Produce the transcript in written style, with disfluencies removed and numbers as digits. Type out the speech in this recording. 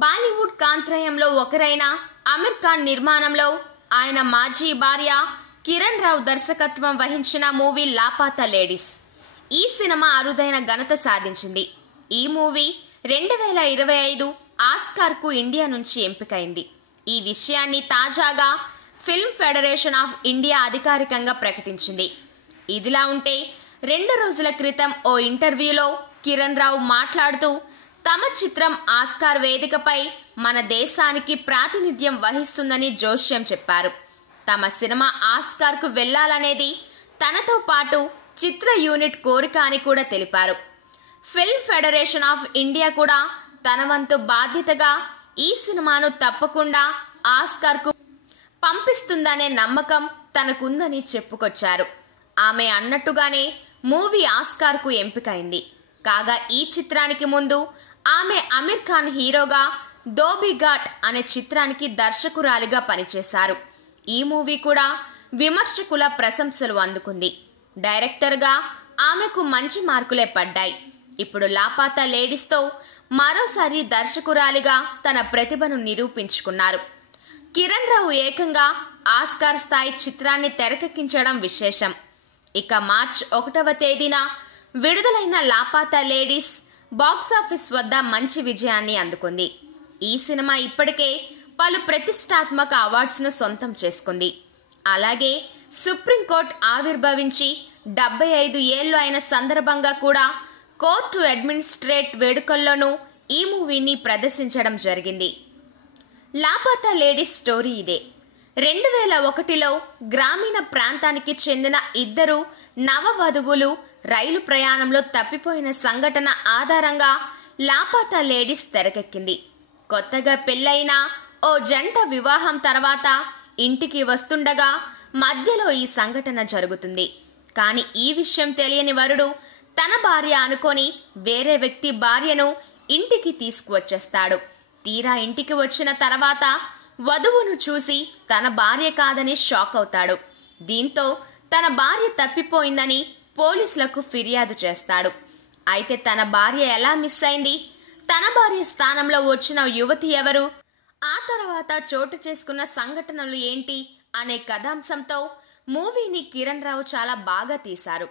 బాలీవుడ్ కాంత్రయంలో ఒకరైన అమీర్ ఖాన్ నిర్మాణంలో ఆయన మాజీ భార్య కిరణ్ రావు దర్శకత్వం వహించిన మూవీ లాపాతా లేడీస్. ఈ సినిమా అరుదైన ఘనత సాధించింది. ఈ మూవీ 2025 ఆస్కార్ కు ఇండియా నుంచి ఎంపికైంది. ఈ విషయాన్ని తాజాగా ఫిల్మ్ ఫెడరేషన్ ఆఫ్ ఇండియా అధికారికంగా ప్రకటించింది. ఇదిలా ఉంటే 2 రోజుల క్రితం ఓ ఇంటర్వ్యూలో కిరణ్ రావు మాట్లాడుతూ తమ చిత్రం ఆస్కార్ వేదికపై మన దేశానికి ప్రాతినిధ్యం వహిస్తుందని జోష్యం చెప్పారు. తమ సినిమా ఆస్కార్ కు వెళ్లాలనేది తనతో పాటు చిత్ర యూనిట్ కోరిక అని కూడా తెలిపారు. ఫిల్మ్ ఫెడరేషన్ ఆఫ్ ఇండియా కూడా తన వంతు బాధ్యతగా ఈ సినిమాను తప్పకుండా ఆస్కార్ కు పంపిస్తుందనే నమ్మకం తనకుందని చెప్పుకొచ్చారు. ఆమె అన్నట్టుగానే మూవీ ఆస్కార్ కు ఎంపికైంది. కాగా ఈ చిత్రానికి ముందు ఆమె అమీర్ ఖాన్ హీరోగా ధోబీ ఘాట్ అనే చిత్రానికి దర్శకురాలిగా పనిచేశారు. ఈ మూవీ కూడా విమర్శకుల ప్రశంసలు అందుకుంది. డైరెక్టర్ గా ఆమెకు మంచి మార్కులే పడ్డాయి. ఇప్పుడు లాపాతా లేడీస్ తో మరోసారి దర్శకురాలిగా తన ప్రతిభను నిరూపించుకున్నారు. కిరణ్ రావు ఏకంగా ఆస్కార్ స్థాయి చిత్రాన్ని తెరకెక్కించడం విశేషం. ఇక మార్చి 1వ తేదీన విడుదలైన లాపాతా లేడీస్ బాక్సాఫీస్ వద్ద మంచి విజయాన్ని అందుకుంది. ఈ సినిమా ఇప్పటికే పలు ప్రతిష్టాత్మక అవార్డ్స్ ను సొంతం చేసుకుంది. అలాగే సుప్రీంకోర్టు ఆవిర్భవించి 75 ఏళ్లు అయిన సందర్భంగా కూడా కోర్టు అడ్మినిస్ట్రేట్ వేడుకల్లోనూ ఈ మూవీని ప్రదర్శించడం జరిగింది. లాపాతా లేడీస్ స్టోరీ ఇదే. 2001లో గ్రామీణ ప్రాంతానికి చెందిన 2 నవవధువులు రైలు ప్రయాణంలో తప్పిపోయిన సంఘటన ఆధారంగా లాపాతా లేడీస్ తెరకెక్కింది. కొత్తగా పెళ్లైన ఓ జంట వివాహం తర్వాత ఇంటికి వస్తుండగా మధ్యలో ఈ సంఘటన జరుగుతుంది. కానీ ఈ విషయం తెలియని వరుడు తన భార్య అనుకొని వేరే వ్యక్తి భార్యను ఇంటికి తీసుకువచ్చేస్తాడు. తీరా ఇంటికి వచ్చిన తర్వాత వధువును చూసి తన భార్య కాదని షాక్ అవుతాడు. దీంతో తన భార్య తప్పిపోయిందని పోలీసులకు ఫిర్యాదు చేస్తాడు. అయితే తన భార్య ఎలా మిస్ అయింది, తన భార్య స్థానంలో వచ్చిన యువతి ఎవరు, ఆ తర్వాత చోటు చేసుకున్న సంఘటనలు ఏంటి అనే కథాంశంతో మూవీని కిరణ్ రావు చాలా బాగా తీశారు.